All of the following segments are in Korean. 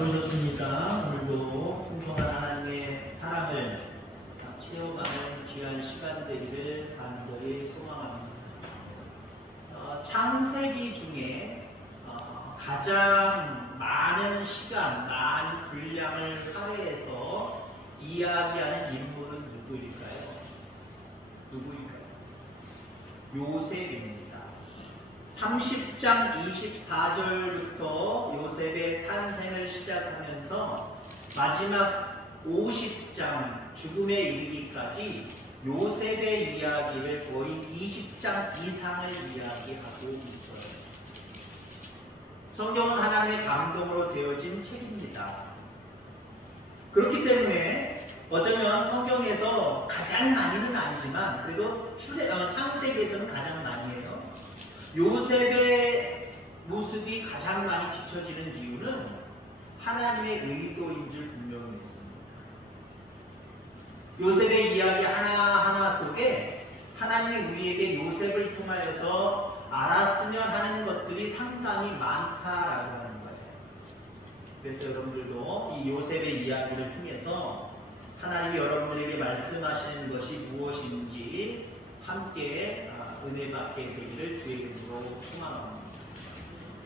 들어오셨습니까? 오늘도 풍성한 하나님의 사랑을 채워가는 귀한 시간 되기를 간절히 소망합니다. 창세기 중에 가장 많은 시간, 많은 분량을 할애해서 이야기하는 인물은 누구일까요? 요셉입니다. 30장 24절부터 요셉의 탄생을 시작하면서 마지막 50장 죽음에 이르기까지 요셉의 이야기를 거의 20장 이상을 이야기하고 있어요. 성경은 하나님의 감동으로 되어진 책입니다. 그렇기 때문에 어쩌면 성경에서 가장 많이는 아니지만 그래도 창세기에서는 가장 많이 해요. 요셉의 모습이 가장 많이 비춰지는 이유는 하나님의 의도인 줄 분명히 있습니다. 요셉의 이야기 하나하나 속에 하나님이 우리에게 요셉을 통하여서 알았으면 하는 것들이 상당히 많다라고 하는 거예요. 그래서 여러분들도 이 요셉의 이야기를 통해서 하나님이 여러분들에게 말씀하시는 것이 무엇인지 함께 은혜 받게 되기를 주의 이름으로 소망합니다.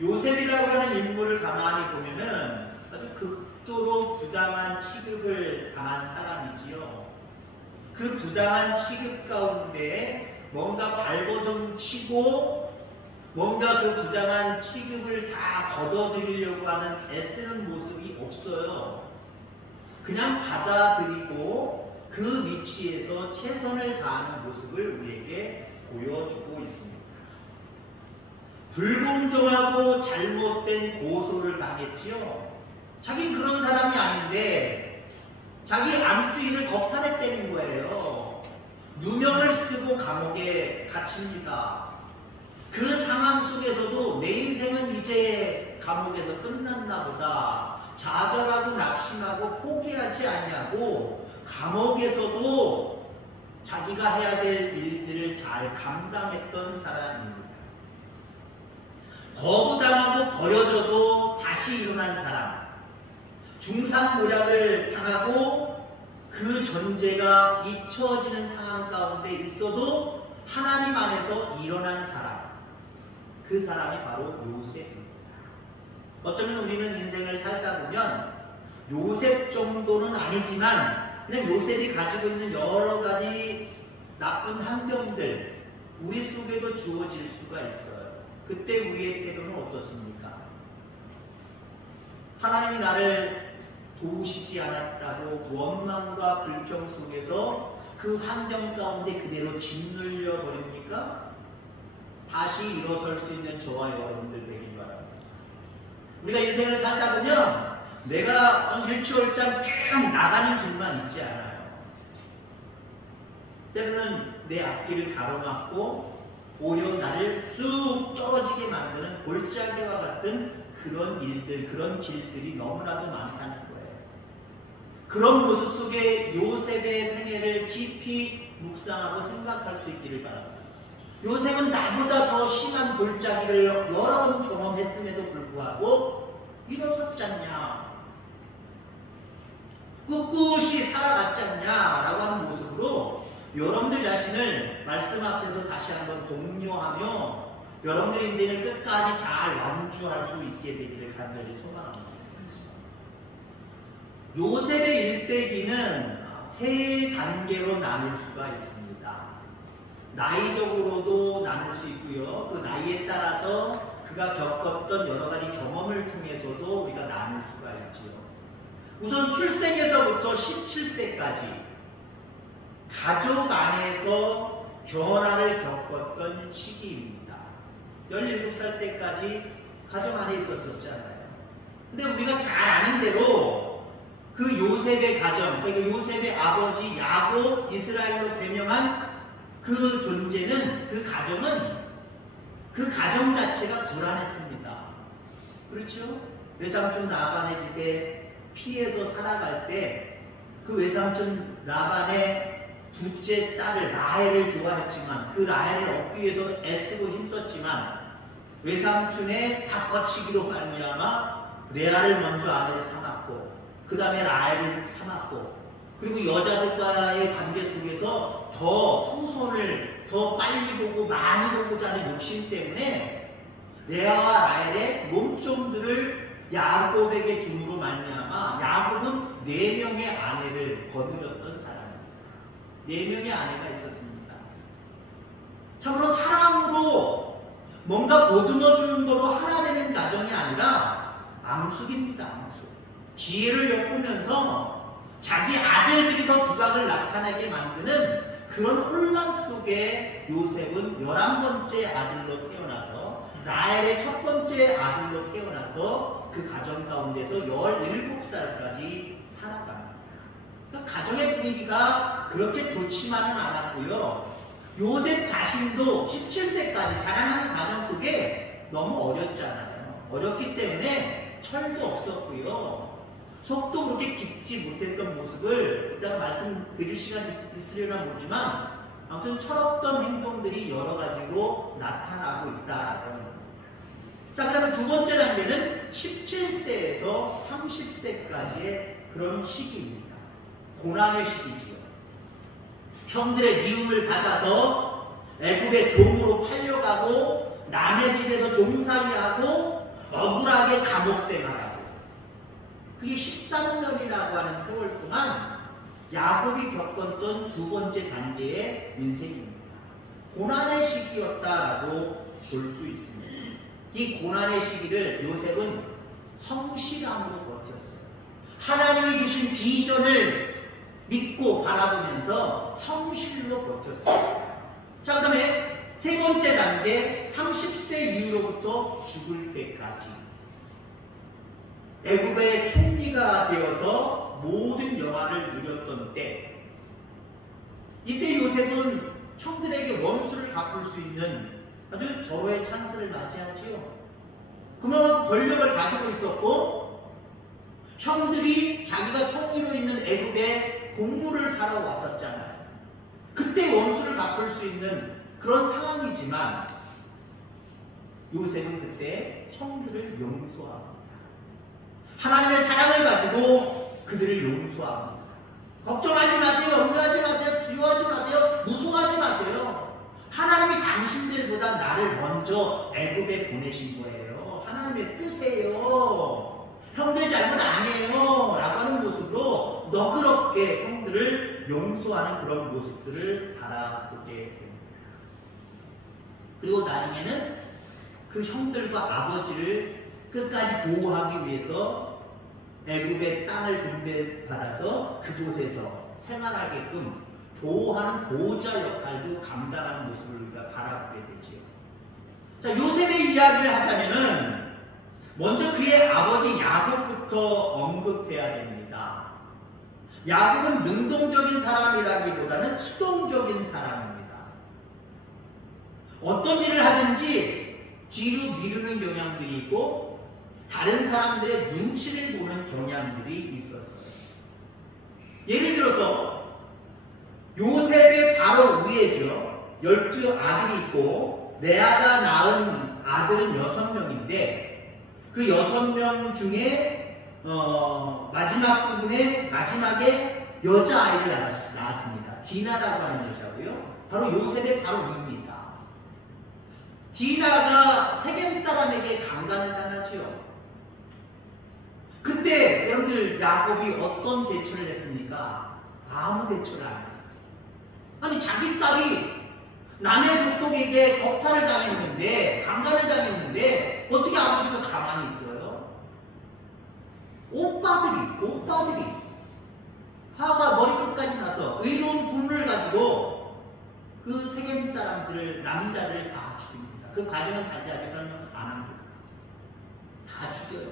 요셉이라고 하는 인물을 가만히 보면은 아주 극도로 부당한 취급을 당한 사람이지요. 그 부당한 취급 가운데 뭔가 발버둥 치고 뭔가 그 부당한 취급을 다 걷어들이려고 하는 애쓰는 모습이 없어요. 그냥 받아들이고 그 위치에서 최선을 다하는 모습을 우리에게 보여주고 있습니다. 불공정하고 잘못된 고소를 당했지요. 자기는 그런 사람이 아닌데 자기 암주인을 겁탈했다는 거예요. 누명을 쓰고 감옥에 갇힙니다. 그 상황 속에서도 내 인생은 이제 감옥에서 끝났나 보다. 좌절하고 낙심하고 포기하지 않냐고 감옥에서도 자기가 해야 될 일들을 잘 감당했던 사람입니다. 거부당하고 버려져도 다시 일어난 사람. 중상모략을 당하고 그 존재가 잊혀지는 상황 가운데 있어도 하나님 안에서 일어난 사람. 그 사람이 바로 요셉입니다. 어쩌면 우리는 인생을 살다 보면 요셉 정도는 아니지만 그냥 요셉이 가지고 있는 여러 가지 나쁜 환경들 우리 속에도 주어질 수가 있어요. 그때 우리의 태도는 어떻습니까? 하나님이 나를 도우시지 않았다고 원망과 불평 속에서 그 환경 가운데 그대로 짓눌려 버립니까? 다시 일어설 수 있는 저와 여러분들 되길 바랍니다. 우리가 인생을 살다 보면 내가 일취월장 쭉 나가는 길만 있지 않아요. 때로는 내 앞길을 가로막고 오히려 나를 쑥 떨어지게 만드는 골짜기와 같은 그런 일들, 그런 길들이 너무나도 많다는 거예요. 그런 모습 속에 요셉의 생애를 깊이 묵상하고 생각할 수 있기를 바랍니다. 요셉은 나보다 더 심한 골짜기를 여러 번 경험했음에도 불구하고 일어섰지 않냐, 꿋꿋이 살아갔지 않냐라고 하는 모습으로 여러분들 자신을 말씀 앞에서 다시 한번 독려하며 여러분들의 인생을 끝까지 잘 완주할 수 있게 되기를 간절히 소망합니다. 요셉의 일대기는 세 단계로 나눌 수가 있습니다. 나이적으로도 나눌 수 있고요. 그 나이에 따라서 그가 겪었던 여러 가지 경험을 통해서도 우리가 나눌 수가 있지요. 우선 출생에서부터 17세까지 가족 안에서 변화를 겪었던 시기입니다. 17살 때까지 가정 안에 있었잖아요. 근데 우리가 잘 아는 대로 그 요셉의 가정, 그러니까 요셉의 아버지 야곱, 이스라엘로 개명한 그 존재는, 그 가정은, 그 가정 자체가 불안했습니다. 그렇죠? 외삼촌 라반의 집에 피해서 살아갈 때 그 외삼촌 라반의 둘째 딸을 라헬을 좋아했지만 그 라헬을 얻기 위해서 애쓰고 힘썼지만 외삼촌의 바꿔치기로 말미암아 레아를 먼저 아내를 삼았고 그 다음에 라헬을 삼았고 그리고 여자들과의 관계 속에서 더 후손을 더 빨리 보고 많이 보고자 하는 욕심 때문에 레아와 라헬의 몸종들을 야곱에게 줌으로 말미암아 야곱은 4명의 아내를 거느렸던 사람입니다. 4명의 아내가 있었습니다. 참으로 사랑으로 뭔가 보듬어주는 거로 하나 되는 가정이 아니라 앙숙입니다. 앙숙. 지혜를 엿보면서 자기 아들들이 더 두각을 나타내게 만드는 그런 혼란 속에 요셉은 11번째 아들로 태어나서 라헬의 첫 번째 아들로 태어나서 그 가정 가운데서 17살까지 살아갑니다. 그러니까 가정의 분위기가 그렇게 좋지만은 않았고요. 요셉 자신도 17세까지 자라나는 가정 속에 너무 어렸잖아요. 어렸기 때문에 철도 없었고요. 속도 그렇게 깊지 못했던 모습을 이따가 말씀드릴 시간이 있으려나 모르지만 아무튼 철없던 행동들이 여러 가지로 나타나고 있다라는. 자, 그 다음에 두 번째 단계는 17세에서 30세까지의 그런 시기입니다. 고난의 시기지요. 형들의 미움을 받아서 애굽의 종으로 팔려가고 남의 집에서 종살이하고 억울하게 감옥 생활하고 그게 13년이라고 하는 세월 동안 야곱이 겪었던 두 번째 단계의 인생입니다. 고난의 시기였다라고 볼 수 있습니다. 이 고난의 시기를 요셉은 성실함으로 버텼어요. 하나님이 주신 비전을 믿고 바라보면서 성실로 버텼어요. 자, 그 다음에 세 번째 단계 30세 이후로부터 죽을 때까지 애굽의 총리가 되어서 모든 영화를 누렸던 때, 이때 요셉은 형들에게 원수를 갚을 수 있는 아주 절호의 찬스를 맞이하지요. 그만큼 권력을 가지고 있었고 형들이 자기가 총리로 있는 애굽에 곡물을 사러 왔었잖아요. 그때 원수를 갚을 수 있는 그런 상황이지만 요셉은 그때 형들을 용서합니다. 하나님의 사랑을 가지고 그들을 용서합니다. 걱정하지 마세요. 염려하지 마세요. 두려워하지 마세요. 무서워하지 마세요. 하나님이 당신들보다 나를 먼저 애굽에 보내신 거예요. 하나님의 뜻이에요. 형들 잘못 아니에요 라고 하는 모습으로 너그럽게 형들을 용서하는 그런 모습들을 바라보게 됩니다. 그리고 나중에는 그 형들과 아버지를 끝까지 보호하기 위해서 애굽의 땅을 분배받아서 그곳에서 생활하게끔 보호하는 보호자 역할도 감당하는 모습을 우리가 바라보게 되지요. 자, 요셉의 이야기를 하자면은 먼저 그의 아버지 야곱부터 언급해야 됩니다. 야곱은 능동적인 사람이라기보다는 수동적인 사람입니다. 어떤 일을 하든지 뒤로 미루는 경향들이 있고 다른 사람들의 눈치를 보는 경향들이 있었어요. 예를 들어서 요셉의 바로 위에죠. 12아들이 있고 레아가 낳은 아들은 6명인데 그 6명 중에 마지막 부분에 마지막에 여자아이를 낳았습니다. 디나라고 하는 여자고요. 바로 요셉의 바로 위입니다. 디나가 세겜 사람에게 강간을 당하지요. 그때 여러분들 야곱이 어떤 대처를 했습니까? 아무 대처를 안 했어요. 아니 자기 딸이 남의 족속에게 겁탈을 당했는데 강간을 당했는데 어떻게 아버지가 가만히 있어요? 오빠들이 화가 머리끝까지 나서 의로운 분을 가지고 그 세겜 사람들을 남자들을 다 죽입니다. 그 과정은 자세하게 설명 안 합니다. 다 죽여요.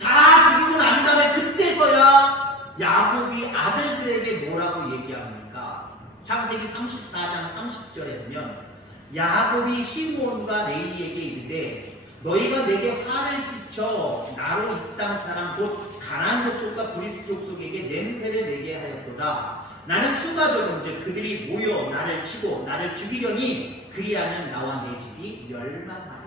다 죽이고 난 다음에 그때서야 야곱이 아들들에게 뭐라고 얘기합니까? 창세기 34장 30절에 보면 야곱이 시므온과 레이에게 이르되 너희가 내게 화를 끼쳐 나로 이 땅 사람 곧 가나안 족속과 브리스 족속에게 냄새를 내게 하였도다. 나는 수가적은 즉 그들이 모여 나를 치고 나를 죽이려니 그리하면 나와 내 집이 멸망하리라.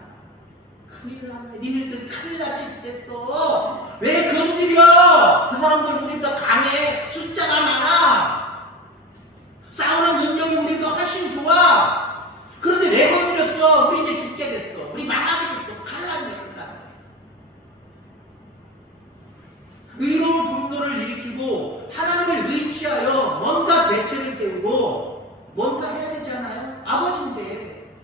큰일 났네. 니네들 큰일 날 짓 됐어. 왜 건드려? 그 사람들은 우리보다 강해. 숫자가 많아. 싸우는 능력이 우리보다 훨씬 좋아. 그런데 왜 건드렸어? 우리 이제 죽게 됐어. 우리 망하게 됐어. 큰일 났네. 의로운 분노를 일으키고 하나님을 의지하여 뭔가 대책을 세우고 뭔가 해야 되지 않아요? 아버지인데.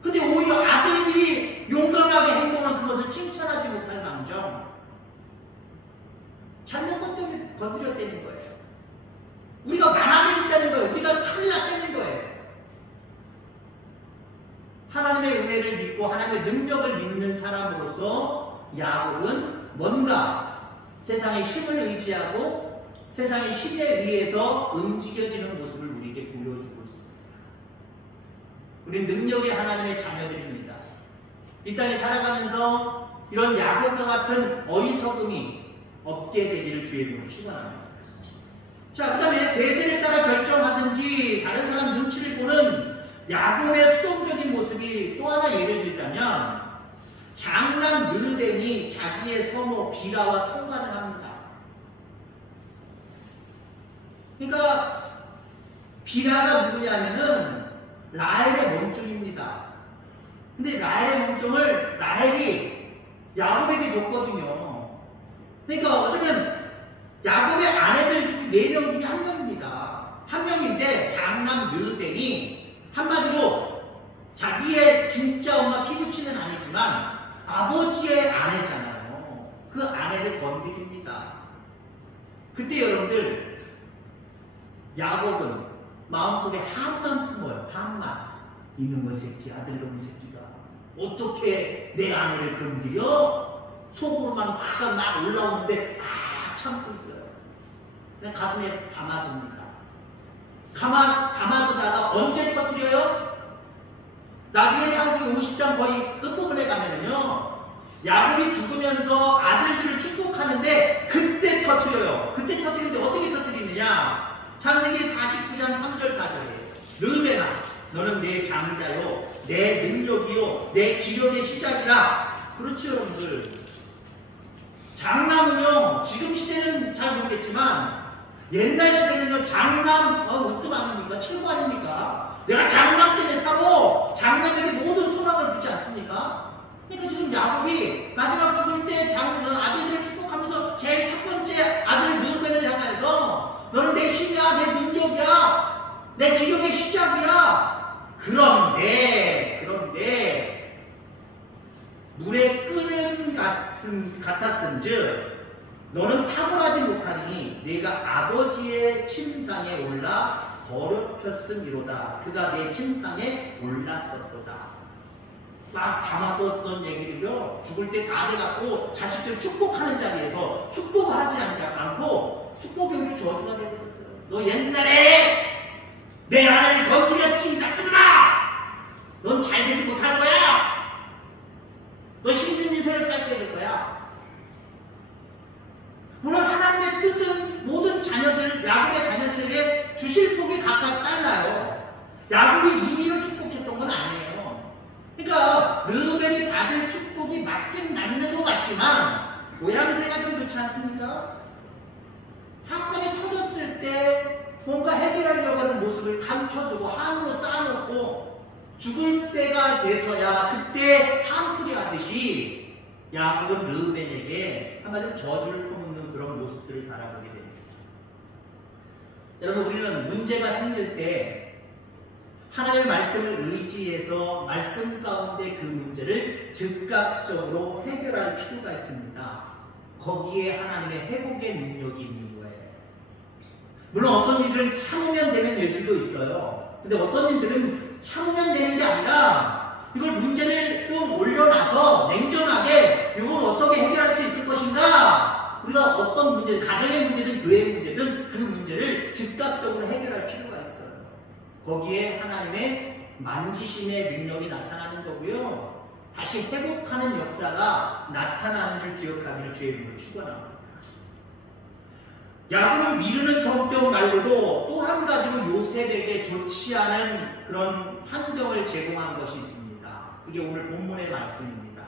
근데 오히려 아들들이 용감하게 행동한 그것을 칭찬하지 못할 망정 잘못 건드렸다는 거예요. 우리가 망하게 됐다는 거예요. 우리가 큰일 났다는 거예요. 하나님의 은혜를 믿고 하나님의 능력을 믿는 사람으로서 야곱은 뭔가 세상의 힘을 의지하고 세상의 힘에 의해서 움직여지는 모습을 우리에게 보여주고 있습니다. 우리는 능력의 하나님의 자녀들입니다. 이 땅에 살아가면서 이런 야곱과 같은 어리석음이 없게 되기를 주의 이름으로 축원합니다. 자, 그 다음에 대세를 따라 결정하든지 다른 사람 눈치를 보는 야곱의 수동적인 모습이 또 하나 예를 들자면 장남 르벤이 자기의 성호 비라와 통관을 합니다. 그러니까 비라가 누구냐면은 라헬의 몸종입니다. 근데 라헬의 몸종을 라헬이 야곱에게 줬거든요. 그러니까 어쩌면 야곱의 아내들 중 4명 중에 1명입니다. 1명인데 장남 르벤이 한마디로 자기의 진짜 엄마 피부치는 아니지만 아버지의 아내잖아요. 그 아내를 건드립니다. 그때 여러분들 야곱은 마음속에 한만 품어요. 한만. 이놈의 새끼, 아들놈의 새끼가 어떻게 내 아내를 건드려? 속으로만 화가 막 올라오는데 참고 있어요. 그냥 가슴에 담아둡니다. 담아두다가 언제 터뜨려요? 나중에 창세기 50장 거의 끝부분에 가면은요, 야곱이 죽으면서 아들들을 축복하는데 그때 터뜨려요. 그때 터뜨리는데 어떻게 터뜨리느냐? 창세기 49장 3절 4절에 르벤아 너는 내 장자요 내 능력이요 내 기력의 시작이라. 그렇죠 여러분들. 장남은요 지금 시대는 잘 모르겠지만 옛날 시대는요 장남 어떤 아닙니까? 최고 아닙니까? 내가 장남 때문에 살아. 장남에게 모든 소망을 주지 않습니까? 그러니까 지금 야곱이 마지막 죽을 때 아들들을 축복하면서 제일 첫 번째 아들 르벤을 향해서 너는 내 힘이야, 내 능력이야, 내 기력의 시작이야. 그런데 물에 끓는 같았은즉 너는 탁월하지 못하니 네가 아버지의 침상에 올라 더럽혔음이로다. 그가 내 침상에 올랐었도다. 막 담아뒀던 얘기를요 죽을 때 다 돼갖고 자식들 축복하는 자리에서 축복을 하지 않고 축복이 오히려 저주가 되버렸어요. 너 옛날에 내 아내를 건드렸지 나쁜 놈아. 넌 잘되지 못할 거야. 너 힘든 인생을 살게 될 거야. 물론 하나님의 뜻은 모든 자녀들, 야곱의 자녀들에게 주실 복이 각각 달라요. 야곱이 임의로 축복했던 건 아니에요. 그러니까 르벤이 받을 축복이 맞긴 맞는 것 같지만 모양새가 좀 좋지 않습니까? 사건이 터졌을 때 뭔가 해결하려고 하는 모습을 감춰두고 함으로 쌓아놓고 죽을 때가 돼서야 그때 한풀이 하듯이 야곱은 르벤에게 한마디로 저주를 퍼붓는 그런 모습들을 바라보게 됩니다. 여러분 우리는 문제가 생길 때 하나님의 말씀을 의지해서 말씀 가운데 그 문제를 즉각적으로 해결할 필요가 있습니다. 거기에 하나님의 회복의 능력이 있는 거예요. 물론 어떤 일들은 참으면 되는 일들도 있어요. 근데 어떤 일들은 참으면 되는 게 아니라 이걸 문제를 좀 올려놔서 냉정하게 이걸 어떻게 해결할 수 있을 것인가. 우리가 어떤 문제, 가정의 문제든 교회의 문제든 그 문제를 즉각적으로 해결할 필요가 있어요. 거기에 하나님의 만지심의 능력이 나타나는 거고요. 다시 회복하는 역사가 나타나는 줄 기억하기를 주의 이름으로 축원합니다. 야곱을 미루는 성격 말고도 또 한 가지로 요셉에게 좋지 않은 그런 환경을 제공한 것이 있습니다. 이게 오늘 본문의 말씀입니다.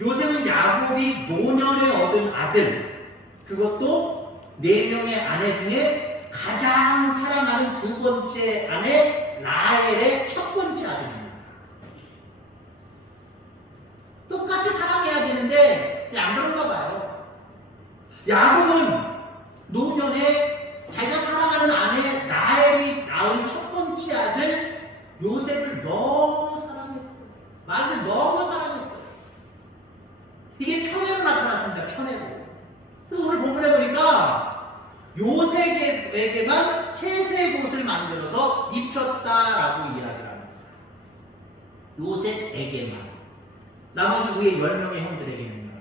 요셉은 야곱이 노년에 얻은 아들, 그것도 4명의 아내 중에 가장 사랑하는 2번째 아내 라헬의 1번째 아들입니다. 똑같이 사랑해야 되는데 안 그런가 봐요. 야곱은 노년에 자기가 사랑하는 아내 라헬이 낳은 1번째 아들 요셉을 너무 사랑했어요. 말 그대로 너무 사랑했어요. 이게 편애로 나타났습니다. 편애로. 그래서 오늘 본문에 보니까 요셉에게만 채색 옷을 만들어서 입혔다라고 이야기를 합니다. 요셉에게만. 나머지 위에 10명의 형들에게는요.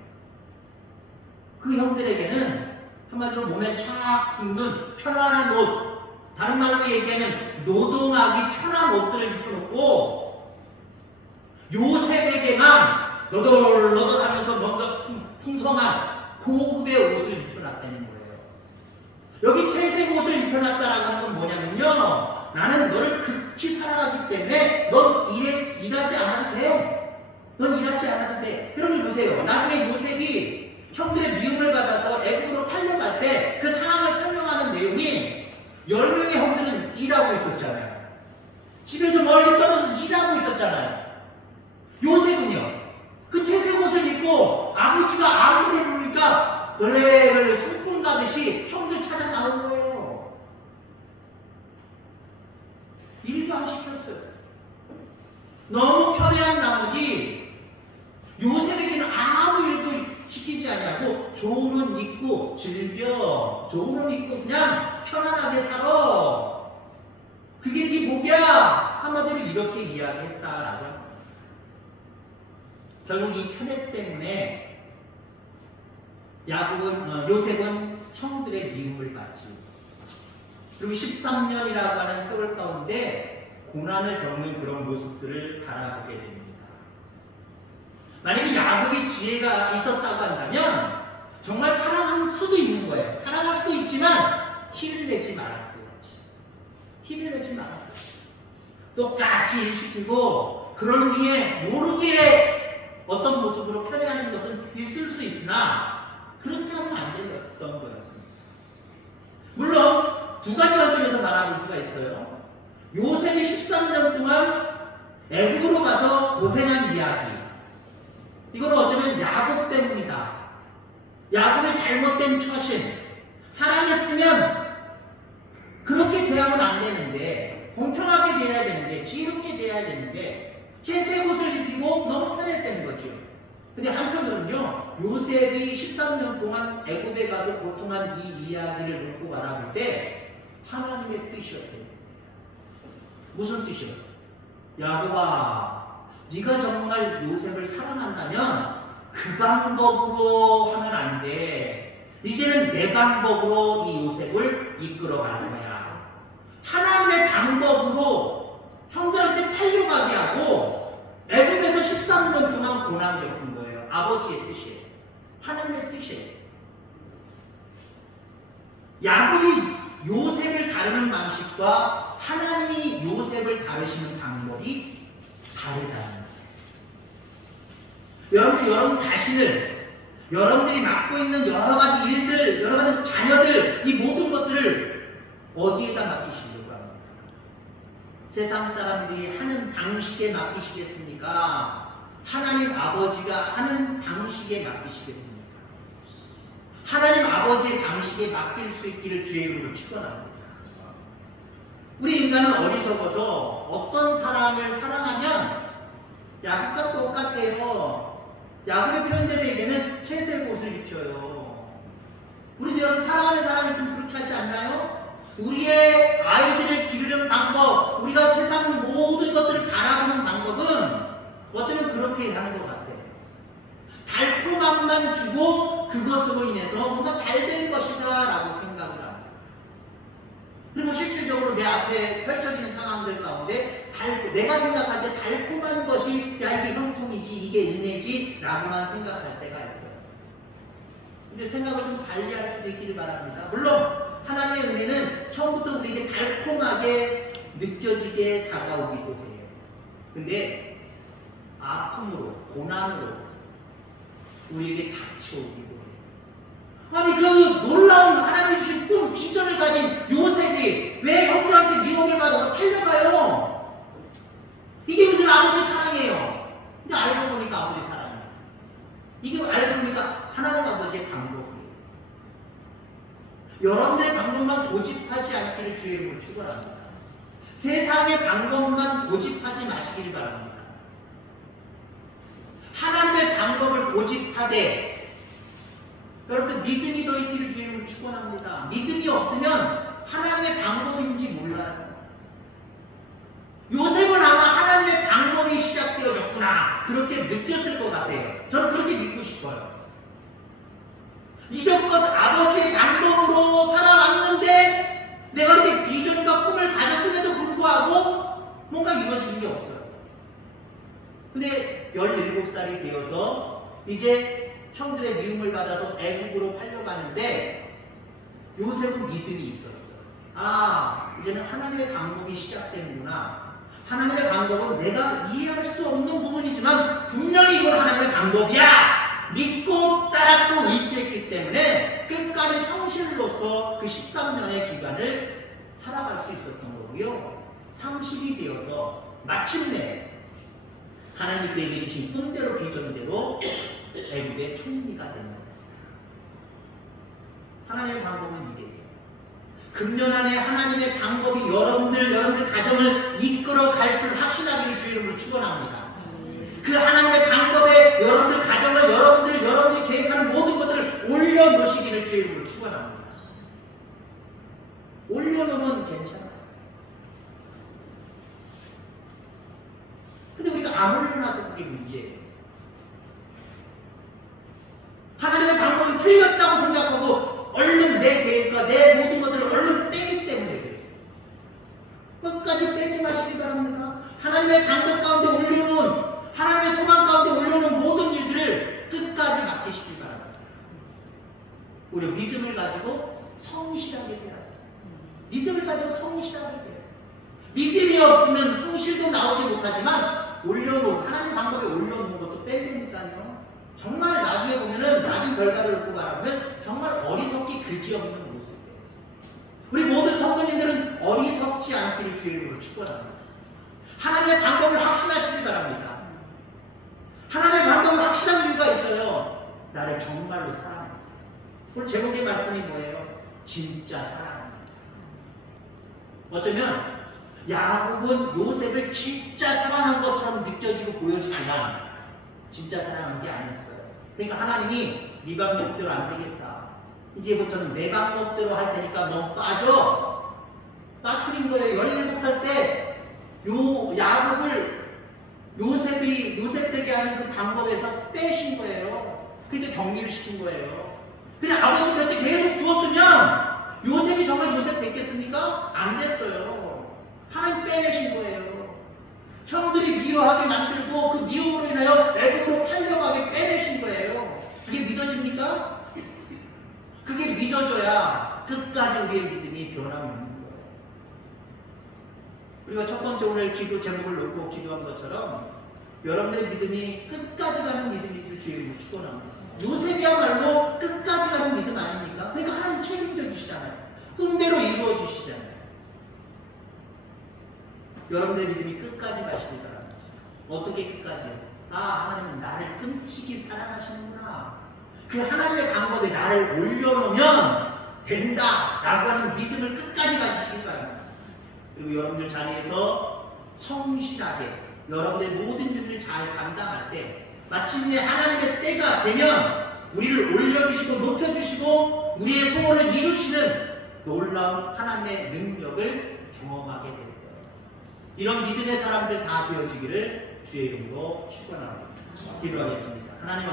그 형들에게는 한마디로 몸에 촥 붙는 편안한 옷, 다른 말로 얘기하면 노동하기 편한 옷들을 입혀놓고 요셉에게만 너덜너덜하면서 뭔가 풍성한 고급의 옷을 입혀놨다는 거예요. 여기 채색 옷을 입혀놨다라고 하는 건 뭐냐면요, 나는 너를 극히 사랑하기 때문에 넌 일하지 않아도 돼. 넌 일하지 않아도 돼. 여러분 보세요. 나중에 요셉이 형들의 미움을 받아서 애국으로 팔려갈 때 그 상황을 설명하는 내용이 10명의 형들은 일하고 있었잖아요. 집에서 멀리 떨어져서 일하고 있었잖아요. 요셉은요, 그 채색 옷을 입고 아버지가 안부를 부르니까 걸레걸레 소풍 가듯이 형들 찾아 나온 거예요. 일도 안 시켰어요. 너무 편애한 나머지 요셉에게는 아무 일도 시키지 않냐고 좋은 옷 입고 즐겨, 좋은 옷 입고 그냥 편안하게 살아. 그게 네 복이야. 한마디로 이렇게 이야기했다라고 합니다. 결국 이 편애 때문에 요셉은 형들의 미움을 받지. 그리고 13년이라고 하는 세월 가운데 고난을 겪는 그런 모습들을 바라보게 됩니다. 만약에 야곱이 지혜가 있었다고 한다면 정말 사랑할 수도 있는 거예요. 사랑할 수도 있지만 티를 내지 말았어야지. 티를 내지 말았어요. 똑같이 일시키고 그런 중에 모르게 어떤 모습으로 편애하는 것은 있을 수 있으나 그렇게 하면 안 됐던 거였습니다. 물론 두 가지 관점에서 바라볼 수가 있어요. 요셉이 13년 동안 애국으로 가서 고생한 이야기, 이건 어쩌면 야곱 때문이다. 야곱의 잘못된 처신, 사랑했으면 그렇게 대하면 안 되는데, 공평하게 대해야 되는데, 지혜롭게 대해야 되는데 채색 옷을 입히고 너무 편했다는 거죠. 근데 한편으로는요, 요셉이 13년 동안 애굽에 가서 고통한 이 이야기를 놓고 바라볼 때 하나님의 뜻이었대요. 무슨 뜻이요? 야곱아, 네가 정말 요셉을 사랑한다면 그 방법으로 하면 안 돼. 이제는 내 방법으로 이 요셉을 이끌어가는 거야. 하나님의 방법으로 형들한테 팔려가게 하고 애굽에서 13년 동안 고난 겪은 거예요. 아버지의 뜻이에요. 하나님의 뜻이에요. 야곱이 요셉을 다루는 방식과 하나님이 요셉을 다루시는 방법이 다르다는 거예요. 여러분 자신을, 여러분들이 맡고 있는 여러 가지 일들, 여러 가지 자녀들, 이 모든 것들을 어디에다 맡기시려고 합니까? 세상 사람들이 하는 방식에 맡기시겠습니까? 하나님 아버지가 하는 방식에 맡기시겠습니까? 하나님 아버지의 방식에 맡길 수 있기를 주의 이름으로 축원합니다. 우리 인간은 어리석어서 어떤 사람을 사랑하면 야곱과 똑같아요. 야곱의 표현대로 얘기하면 채색 옷을 입혀요. 우리도 여러분 사랑하는 사람이 있으면 그렇게 하지 않나요? 우리의 아이들을 기르는 방법, 우리가 세상 모든 것들을 바라보는 방법은 어쩌면 그렇게 하는 것 같아요. 달콤함만 주고 그것으로 인해서 뭔가 잘 될 것이다 라고 생각을 합니다. 그리고 실질적으로 내 앞에 펼쳐지는 상황들 가운데 내가 생각할 때 달콤한 것이 야 이게 형통이지, 이게 은혜지 라고만 생각할 때가 있어요. 근데 생각을 좀 달리할 수도 있기를 바랍니다. 물론 하나님의 은혜는 처음부터 우리에게 달콤하게 느껴지게 다가오기도 해요. 근데 아픔으로, 고난으로 우리에게 닥쳐오기도 해요. 아니 그 놀라운 하나님 주신 꿈, 비전을 가진 요셉이 왜 형제한테 미움을 받아서 탈려가요? 이게 무슨 아버지 사랑이에요. 근데 알고 보니까 아버지 사랑이에요. 이게 알고 보니까 하나님 아버지의 방법이에요. 여러분들의 방법만 고집하지 않기를 주의 이름으로 축원합니다. 세상의 방법만 고집하지 마시길 바랍니다. 하나님의 방법을 고집하되 여러분들 믿음이 더 있기를 주의 이름으로 축원합니다. 믿음이 없으면 하나님의 방법인지 몰라요. 요셉은 아마 하나님의 방법이 시작되어졌구나 그렇게 느꼈을 것 같아요. 저는 그렇게 믿고 싶어요. 이전껏 아버지의 방법으로 살아왔는데 내가 이렇게 비전과 꿈을 가졌음에도 불구하고 뭔가 이루어지는 게 없어요. 근데 17살이 되어서 이제 형들의 미움을 받아서 애국으로 팔려가는데 요셉은 믿음이 있었어요. 아, 이제는 하나님의 방법이 시작되는구나. 하나님의 방법은 내가 이해할 수 없는 부분이지만 분명히 이건 하나님의 방법이야. 믿고 따랐고 의지했기 때문에 끝까지 성실로서 그 13년의 기간을 살아갈 수 있었던 거고요. 30이 되어서 마침내 하나님 그에게 주신 꿈대로 비전대로 애국의 총리가 됩니다. 하나님의 방법은 이래요. 금년 안에 하나님의 방법이 여러분들 가정을 이끌어 갈 줄 확신하기를 주의 이름으로 축원합니다. 그 하나님의 방법에 여러분들 가정을 여러분들이 계획하는 모든 것들을 올려놓으시기를 주의 이름으로 축원합니다. 올려놓으면 괜찮아요. 근데 우리가 안 올려놔서 그게 문제예요. 하나님의 방법이 틀렸다고 생각하고 얼른 내 계획과 내 모든 것들을 얼른 빼기 때문에 그래요. 끝까지 빼지 마시기 바랍니다. 하나님의 방법 가운데 올려놓은 하나님의 소망 가운데 올려놓은 모든 일들을 끝까지 맡기시기 바랍니다. 우리 믿음을 가지고 성실하게 되었어요. 믿음을 가지고 성실하게 되었어요. 믿음이 없으면 성실도 나오지 못하지만 올려놓은 하나님 방법에 올려놓은 것도 뺀다니까요. 정말 나중에 보면은 나중 결과를 놓고 말하면 정말 어리석기 그지없는 모습이에요. 우리 모든 성도님들은 어리석지 않기를 주의 이름으로 축원합니다. 하나님의 방법을 확신하시기 바랍니다. 하나님의 방법을 확신한 이유가 있어요. 나를 정말로 사랑했어요. 오늘 제목의 말씀이 뭐예요? 진짜 사랑합니다. 어쩌면 야곱은 요셉을 진짜 사랑한 것처럼 느껴지고 보여지지만 진짜 사랑한 게 아니었어요. 그러니까 하나님이 네 방법대로 안 되겠다. 이제부터는 내 방법대로 할 테니까 너 빠져. 빠뜨린 거예요. 17살 때 야곱을 요셉 되게 하는 그 방법에서 빼신 거예요. 그러니까 격리를 시킨 거예요. 그냥 아버지 곁에 계속 두었으면 요셉이 정말 요셉 됐겠습니까? 안 됐어요. 하나님 빼내신 거예요. 형들이 미워하게 만들고 그 미움으로 인하여 애국으로 팔려가게 빼내신 거예요. 그게 믿어집니까? 그게 믿어져야 끝까지 우리의 믿음이 변함이 있는 거예요. 우리가 첫 번째 오늘 기도 제목을 놓고 기도한 것처럼 여러분들의 믿음이 끝까지 가는 믿음이길 주의 이름으로 축원합니다. 요셉이야말로 끝까지 가는 믿음 아닙니까? 그러니까 하나님 책임져 주시잖아요. 꿈대로 이루어 주시잖아요. 여러분들의 믿음이 끝까지 가시기 바랍니다. 어떻게 끝까지요? 아, 하나님은 나를 끊치기 사랑하시는구나. 그 하나님의 방법에 나를 올려놓으면 된다 라고 하는 믿음을 끝까지 가지시기 바랍니다. 그리고 여러분들 자리에서 성실하게 여러분들의 모든 일을 잘 감당할 때 마침내 하나님의 때가 되면 우리를 올려주시고 높여주시고 우리의 소원을 이루시는 놀라운 하나님의 능력을 경험하게 됩니다. 이런 믿음의 사람들 다 되어지기를 주의 이름으로 축원합니다. 기도하겠습니다. 하나님